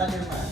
Brother Man.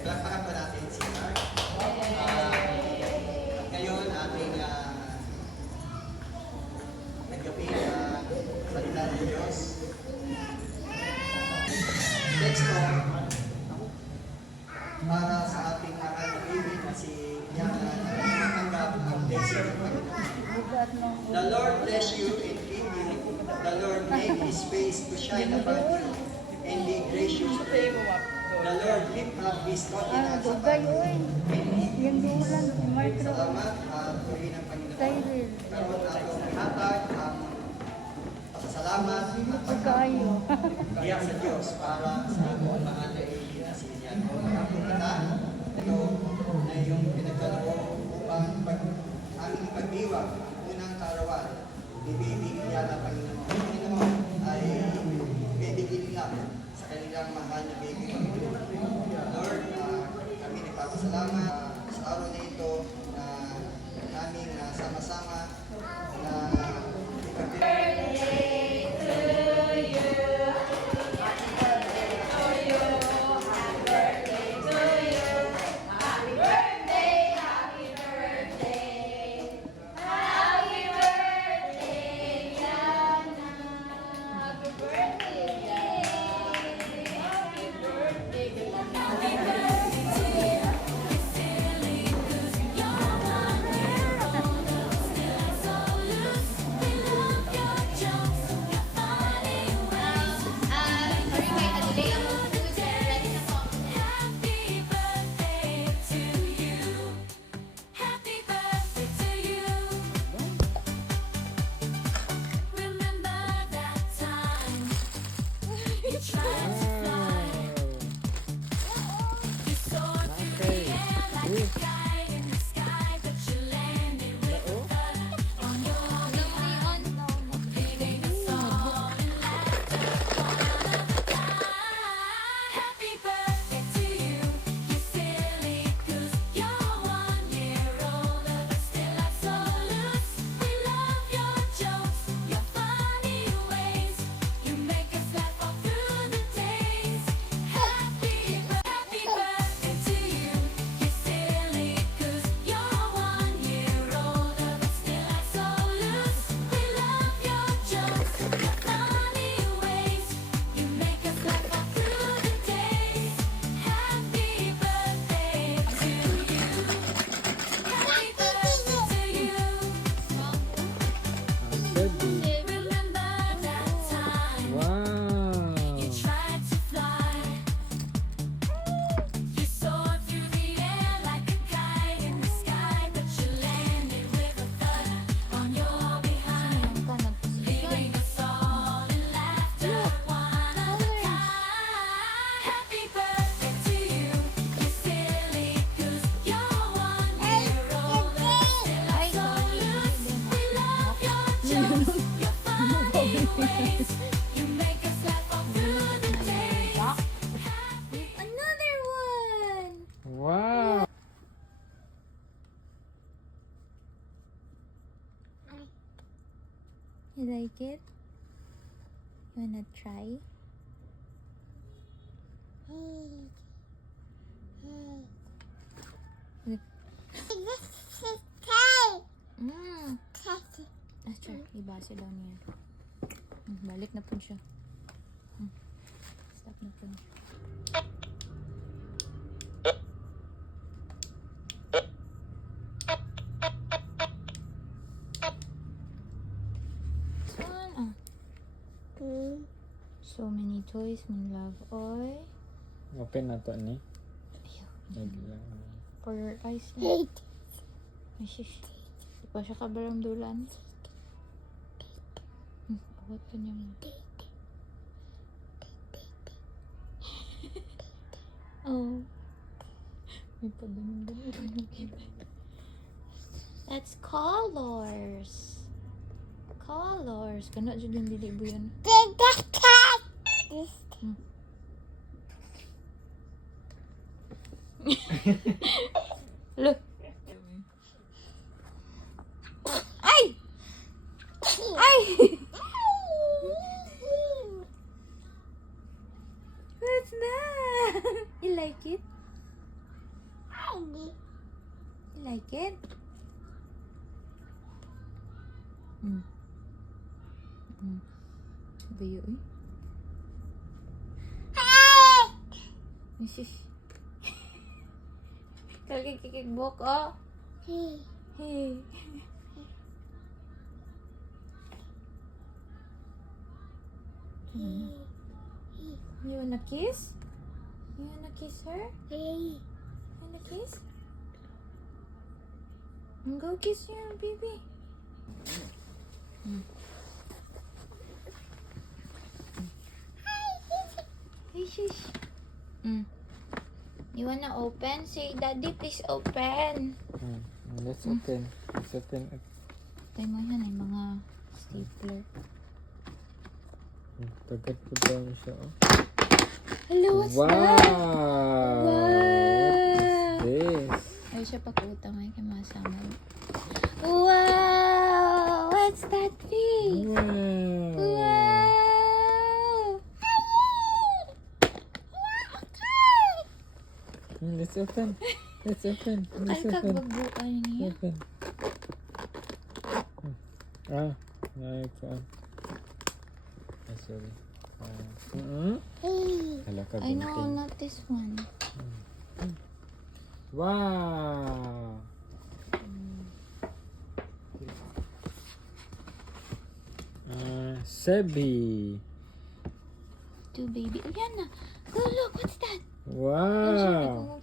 Palakpakan pa natin si Mark. Ngayon, ating nagkapi salita ng Diyos. Next para sa ating mahal na baby na si Yana na natanggap ang blessing ng Panginoon. The Lord bless you and keep you. The Lord make His face to shine upon you and be gracious to you. The Lord lift up His countenance upon you and give you peace. Salamat at tuloy ng Panginoon. Karoon atong hatag ang pasalamat at pagkakaiyak sa Diyos para sa ating mga naili na siya. Kapag kita, ito na yung pinagkaloob upang aming ipagdiwag unang kaarawan ni Baby Yana Panginoon. Panginoon ay bibigin lang sa kanilang mahal na baby. Lord, kami nagpapasalamat sa araw na ito na aming sama-sama na You like it? You wanna try? Let's try. Ibase daw niya. Balik na po siya. Stop na po. So many toys, my love. Oy. Open na to ni. Ayaw. Naglang. For your eyes na. Ay, shish. Di pa siya kabaramdulan. Awat pa niya mo. Oh. May pagdaman-daman. That's colors. Colors. Kana dyan yung dilibo yan. Look. Ay! Ay! What's that? You like it? You like it? Mm. Mm. Bayo eh. Misis. Kikikibok oh. Hey. You wanna kiss? You wanna kiss her? You wanna kiss? Go kiss your baby. Hey, shish. You wanna open? Say, Daddy, please open. Let's open. Let's open. Tayo mo yan ay mga stapler. Tagat po daw siya. Oh. Hello, what's Wow! that? What is this? Ay, siya pakutang ay kamasama. Wow! What's that thing? Wow! Wow! Let's open. Let's open. Let's Ay, open. kagbabuan niya. Open. Ah, nice one. Ah, sorry. Hala ka I know, bunting. not this one. Wow! Sebi. Two baby. Ayan na. Oh, look, what's that? Wow!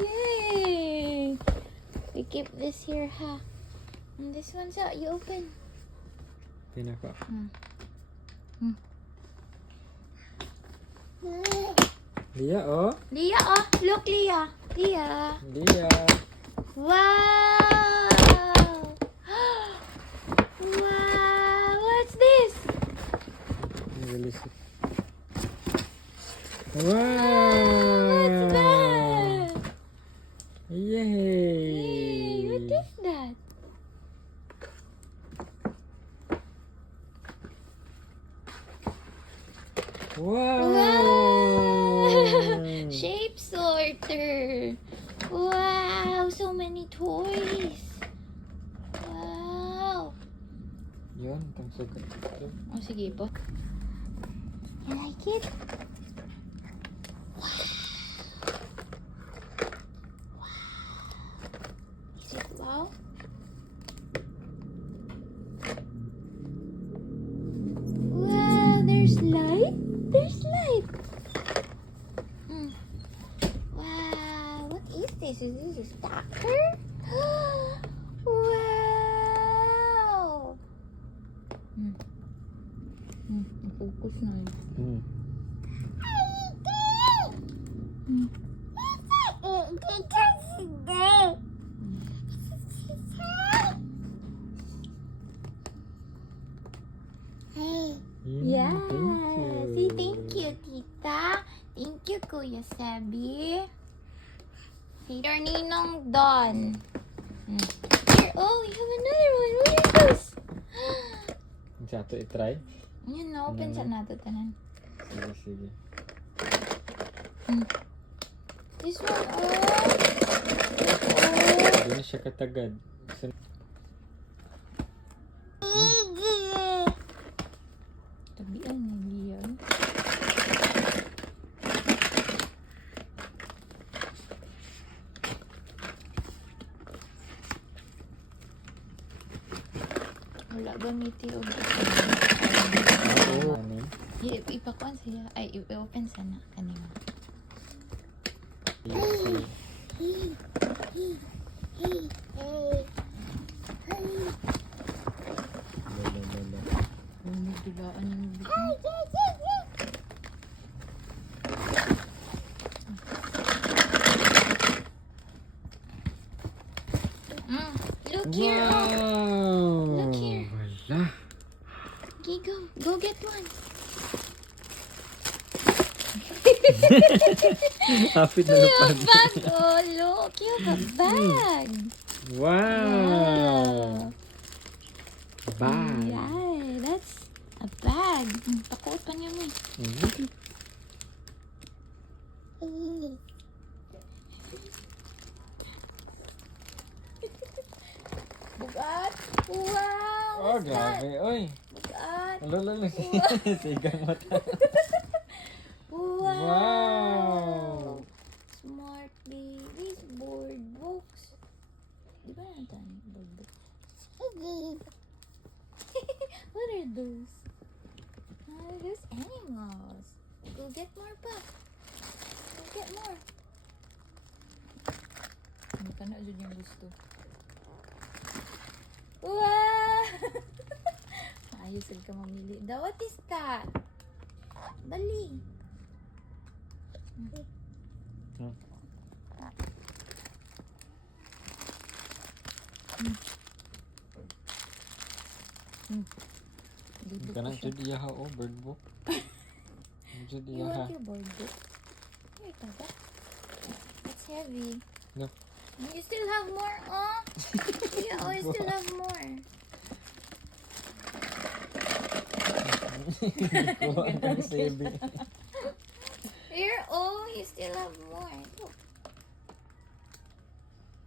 Yay! We keep this here, ha? And this one's out. You open. Pinaka. Lia, oh. Leah, oh. Look, Leah. Leah. Lia. Wow! Wow! What's this? Release it. What's Wow! that? Yay! Hey, what is that? Wow! Shape sorter. Wow, so many toys. Wow. Yun, itong sugat. Oh, sige po. You like it? Wow. Is it wow? Wow, there's light. There's light. Wow, what is this? Is this a stacker? Wow. Focus na yun. Yeah. Say thank you, Tita. Thank you, Kuya Sabi. Say your Ninong Don. Here, oh, you have another one. What is this? Sa ato i-try? Yun na, open sa nato tanan. Sige, sige. This one, oh. Hindi na siya katagad. Tabian na diyan. Wala ba may tiyo? Ipakuan siya. Ay, i-open sana. Kanina. Oh, nagdulaan yung bigyan. Look here. Oh. Wow! Look here. Wala. Okay, go. Go get one. Hapit na You lupad. have a bag. Oh, look. You have a bag. Wow! Bag. Yeah, that's a bag. Pakuot pa niya mo. Mhm. Bugat. Wow. Oh, What's that? grabe. Oy. Bugat. Lolo. Sigang mata. Wow. Wow. Smart babies. Board books. Di ba nandun yung board books? What are those? Those animals. Go get more pa. Go get more. Hindi ka na dyan yung gusto. Wow! Ayos ka mamili. What is that? Dali. Hindi ka na dyan iyaha o bird book. Dyan You iyaha. want your board book? Here, Tata. It's heavy. No. You still have more, oh? Yeah, oh, you still have more. Kuha ang sabi. Here, oh, you still have more. Look.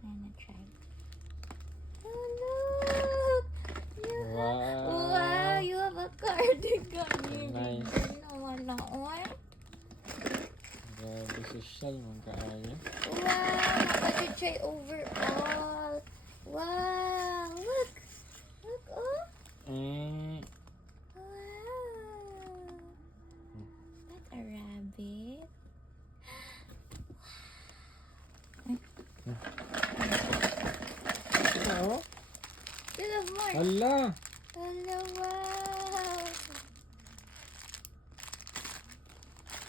I'm gonna try. Oh, look! You have, wow, Wow. you have a cardigan. Nice. Naman na, oh. Grabe, social mong kaayo. Wow, I could try overall. Wow, look. Look, oh. Eh, Wow. That's a rabbit. oh. Still have more. Hala. Hello, wow.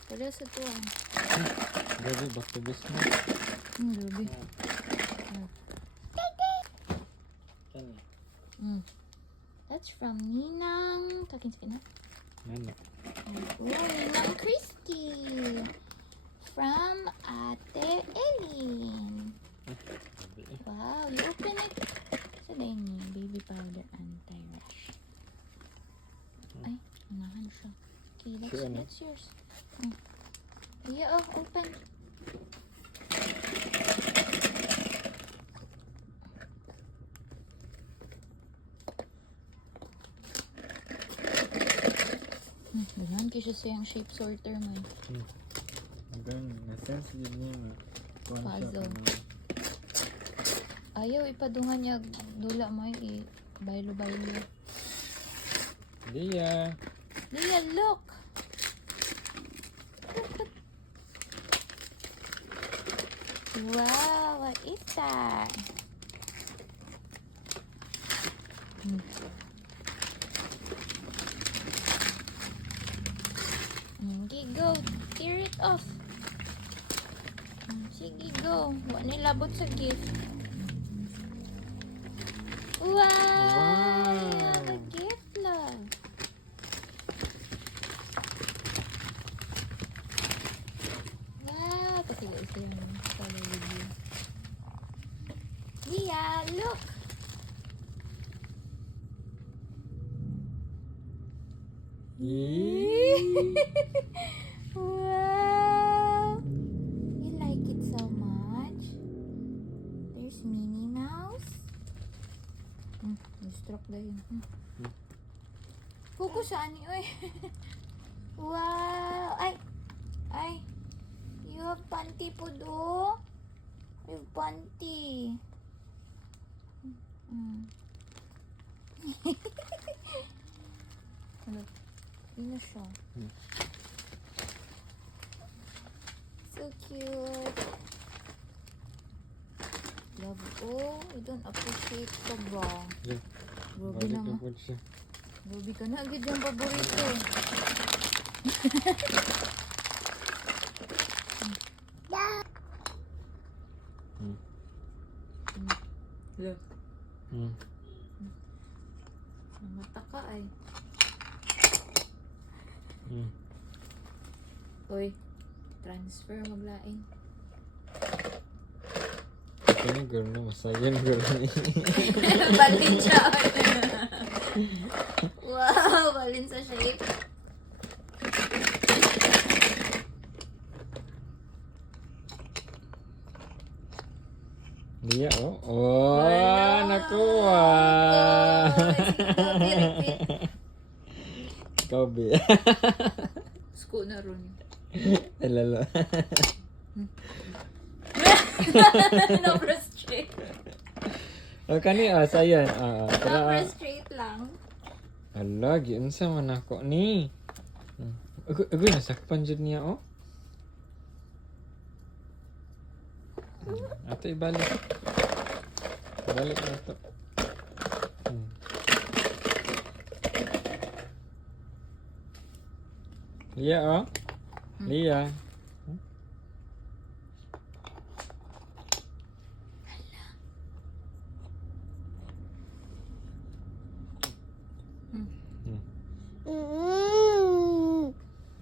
Wala sa tuwan. Grabe, back to base mo. Grabe. Kani. That's from Ninang. Takin sa kina. Ano? Oh, Ninang Christy. From Ate Eileen. Grabe eh. Wow, you open it. Sa dahil ni baby powder anti-rash. Ay, unahan siya. Okay, Sure, ano? that's yours. Yeah, oh, open. Ganyan kasi siya yung shape sorter mo. Hanggang na-sense yun niya nga. Kuhan siya Puzzle. kung- Ayaw, ipadungan niya. Dula mo yung baylo-baylo. Dia. Leah, look! Wow, what is that? Okay, go. Tear it off. Sige, go. Wa nilabot sa gift. Wow! You have a gift, love. Wow! Pati ba isa yung color review? Leah, look! Wow! You like it so much? There's Minnie Mouse. Stroke na yun. Focus sa ani, oy. Wow! Ay! Ay! You have panty po do? You have panty. Look. Yun na siya. Hmm. So cute. Love, oh, I don't appreciate ka ba? Yeah. Grabe Balik na na nga. po siya. Grabe ka na, agad yung paborito. Hmm. Look. Hmm. Namata ka ay. Hmm. Uy, transfer maglain. Ito ni girl na masayan girl ni. Balin siya. Wow, balin sa shape. Dia oh. Oh, Wala. nakuha. Oh, sige, repeat. Kobe. School na ron. Lalo. No frustrate. Oh, kani sayan. No Tara. frustrate lang. Ala, giunsa man ako ni. Agoy nasakpan jud niya oh. Ato ibalik. Balik na to. Lia oh. Lia.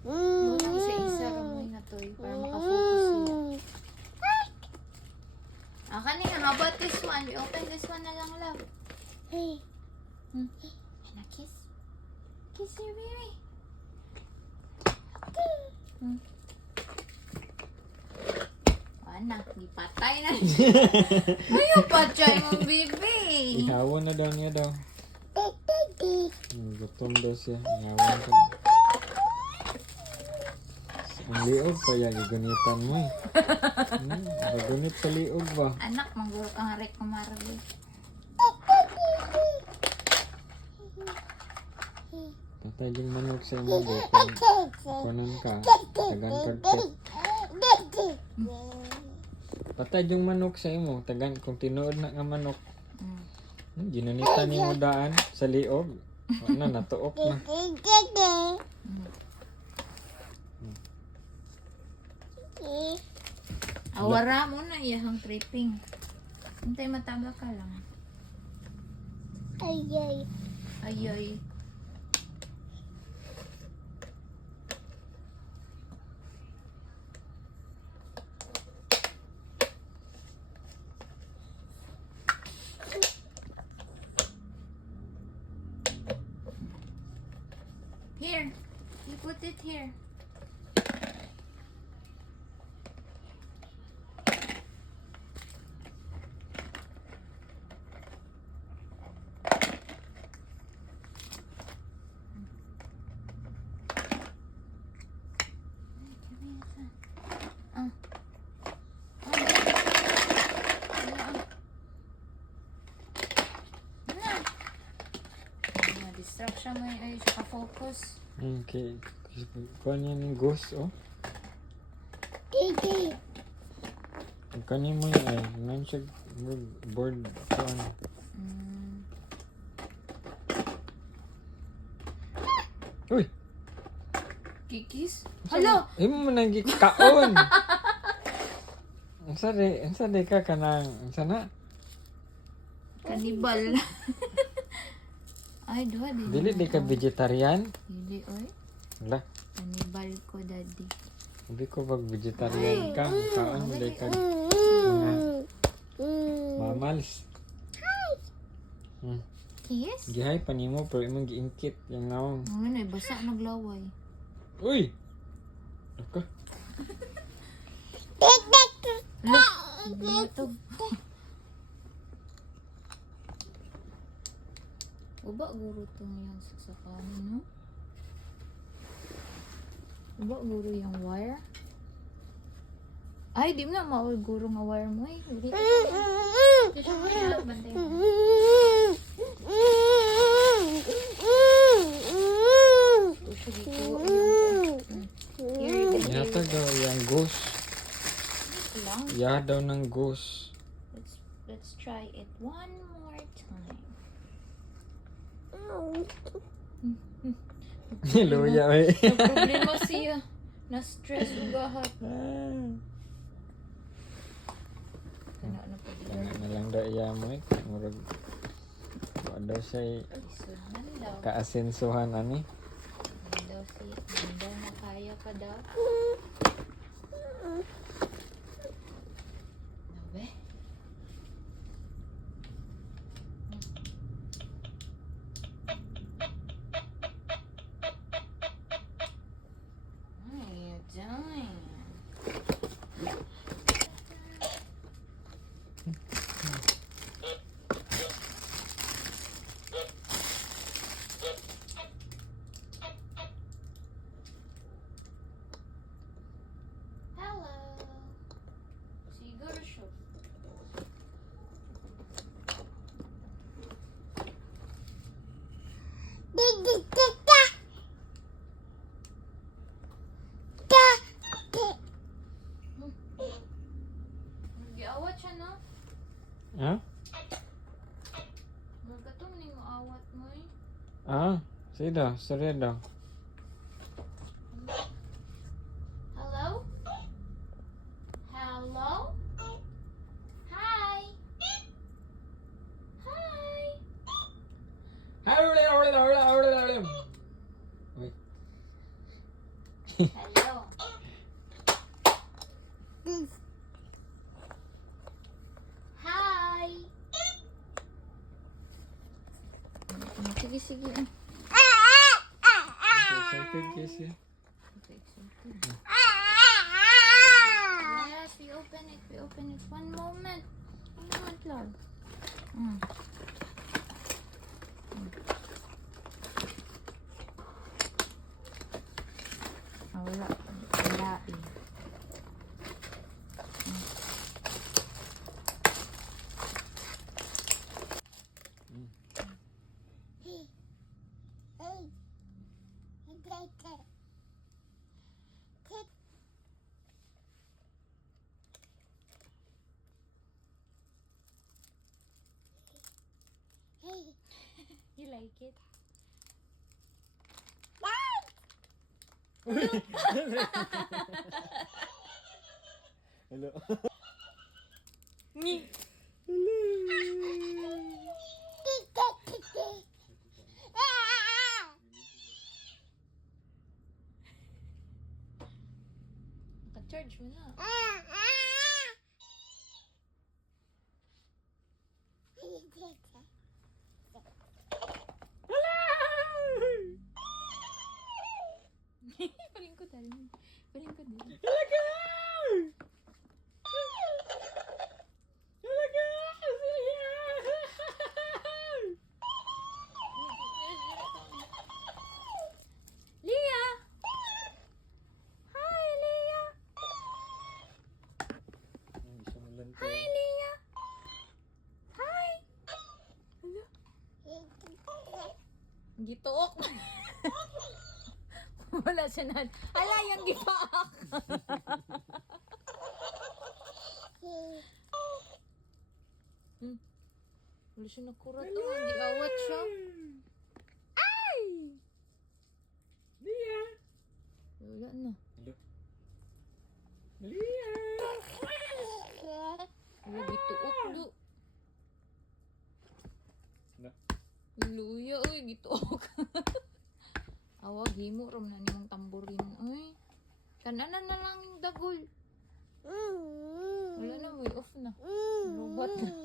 Muna isa-isa ramoy na to para makafocus sila. Kanina, how about this one? We open this one na lang, love. And a kiss. Kiss your baby. Anak, di patay na. Ayaw patay mong baby. Ihawan na daw niya daw. Gutom daw siya. Ihawan ka na. Ang liog pa yan. Iganitan mo eh. Magunit sa liog ba? Anak, mangguro kang rek kumarabi. Patay yung manok sa imo ba? Kunan ka. Tagan kagpit. Patay yung manok sa imo. Tagan kung tinuod na nga manok. Ginanitan ni mo daan sa liog. Wala na, natuok na. Awara mo na iyahang tripping. Hintay mataba ka lang. Ayay. Here, you put it here. Distraction mo yung ayos ka focus. Okay. Kuha niya ng ghost oh. Kanin mo yun ay. Nan siya board ko ano. Uy! Kikis? Hello! Imo mo nang gikaon. Ang sari ka kanang sana. Kanibal. Ay, duha din. Dili di ka vegetarian? Dili, oy. Wala. Kanibal ko, daddy. Hindi ko pag vegetarian ka. Kaon mo di ka. Mga mamals. Kiss? Gihay pa nimo pero imong giingkit yung naong. Ano na, basa naglaway. Uy! Laka. Look! Ito. Uba guro itong yung saksakanan, no? Uba guro yung wire? Ay, di mo na maul guro nga wire mo eh. Dito mo siya, bantay mo. Sige ko yung ear. Yata daw yung goose. Wait lang. Ya daw ng goose. Let's try it one more time. Luya eh. Problema siya. Na-stress ugahat. Kana na pa dito. Ano na lang daw iya mo eh. Murag. Wa daw siya Lisod man daw. kaasensuhan ani. Man daw siya. Man daw na kaya pa daw. Nabe? What are you doing? Hello. Siguro siya. Nag-awat siya, no? Ha? Magkatong ni mo awat mo eh. Sige daw. Sorry daw. Hello? Hello? Hi? Hi? Uy. Hello? Hi? Sige, sige. Excited kasi. Yes, we open it. We open it. One moment. One moment, Lord. Wala. Wala eh. You like it? Hello. Ni. Naka-charge mo na. Paling ko dali. Paling ko dali. Talaga! Talaga! Leah! Hi, Leah! Hi, Leah! Hi! Gituok! Wala siya na. Ala, yung gipaak! Wala siya nakurat. Oh, hindi awat siya. Ay! Lia! Wala na. Lia! Wala gituok, lu. Na. Luya, uy, gituok. Awag, himo ram na nimong tamburin. Ay, kananan na lang yung dagol. Wala na, way off na. Robot na.